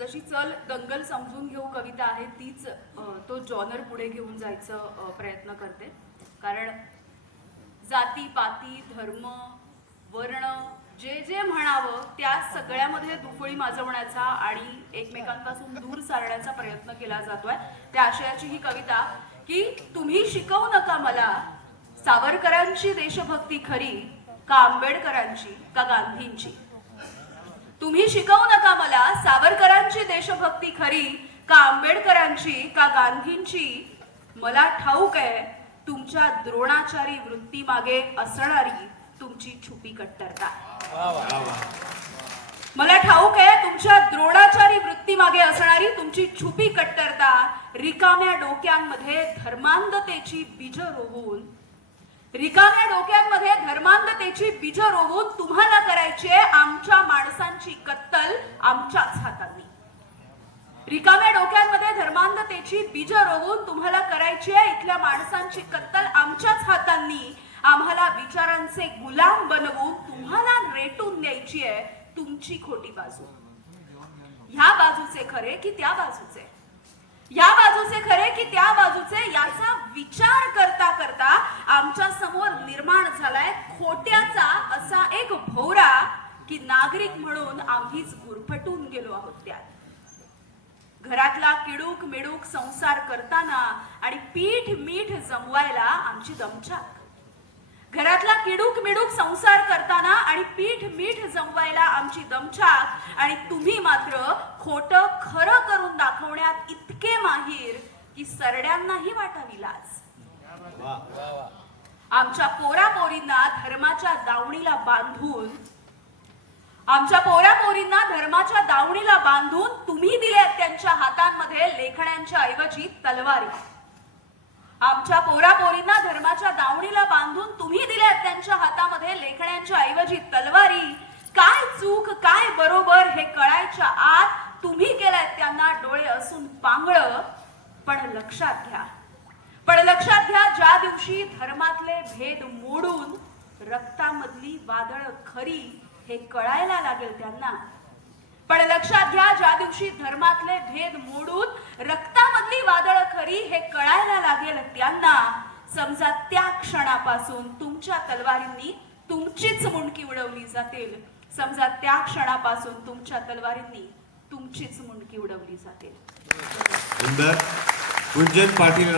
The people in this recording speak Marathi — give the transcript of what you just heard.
जशी चल दंगल समजून घेऊ कविता आहे तीच तो जॉनर पुढे घेऊन जायचं प्रयत्न करते. कारण जाती पाती धर्म वर्ण जे जे म्हणावं त्या सगळ्यामध्ये दुफळी माजवण्याचा आणि एकमेकांपासून दूर सारण्याचा प्रयत्न केला जातोय. त्या आशयाची ही कविता की तुम्ही शिकवू नका मला सावरकरांची देशभक्ती खरी का आंबेडकरांची का गांधींची. तुम्ही शिकवू नका मला सावरकरांची देशभक्ती खरी का आंबेडकरांची का गांधींची? मला ठाऊक आहे तुमच्या द्रोणाचारी वृत्ती मागे असणारी तुमची छुपी कट्टरता. मला ठाऊक आहे तुमच्या द्रोणाचारी वृत्ती मागे असणारी तुमची छुपी कट्टरता रिकाम्या डोक्यांमध्ये धर्मांधतेची बीज रोवून रिकाम्या डोक्यांमध्ये धर्मांधतेची बीज रोवून तुम्हाला करायची आहे आमच्या माणसांची कत्तल आमच्याच हातांनी. रिकाम्या डोक्यांमध्ये धर्मांधतेची बीज रोवून तुम्हाला करायची आहे इथल्या माणसांची कत्तल आमच्याच हातांनी. आम्हाला विचारांचे गुलाम बनवून तुम्हाला रेटून द्यायची आहे तुमची खोटी बाजू. ह्या बाजूचे खरे की त्या बाजूचे? या बाजूचे खरे की त्या नागरिक म्हणून आम्हीच गुरफटून गेलो आहोत त्यात. घरातला किडूक मिडूक संसार करताना आणि पीठ मीठ जमवायला आमची दमछाक. घरातला किडूक मिडूक संसार करताना आणि पीठ मीठ जमवायला आमची दमछाक आणि तुम्ही मात्र खोट खरं करून दाखवण्यात इतके माहीर की सरड्यांनाही वाटावी लाज. आमच्या पोरा पोरींना धर्माच्या दावणीला बांधून आमच्या पोऱ्या पोरींना धर्माच्या दावणीला बांधून तुम्ही दिल्या त्यांच्या हातांमध्ये लेखण्यांच्या ऐवजी तलवारी. आमच्या पोरा पोरींना धर्माच्या दावणीला बांधून तुम्ही दिल्या त्यांच्या हातामध्ये लेखण्यांच्या ऐवजी तलवारी. काय चूक काय बरोबर हे कळायच्या आत तुम्ही केलाय त्यांना डोळे असून पांगळ. पण लक्षात घ्या. पण लक्षात घ्या ज्या दिवशी धर्मातले भेद मोडून रक्तामधली वादळ खरी हे कळायला लागेल त्यांना. पण लक्षात घ्या ज्या दिवशी धर्मातले भेद मोडून रक्तामधली वादळ खरी हे कळायला लागेल त्यांना. समजा त्या क्षणापासून तुमच्या तलवारींनी तुमचीच मुंडकी उडवली जातील समजा त्या क्षणापासून तुमच्या तलवारींनी तुमचीच मुंडकी उडवली जातील पाटील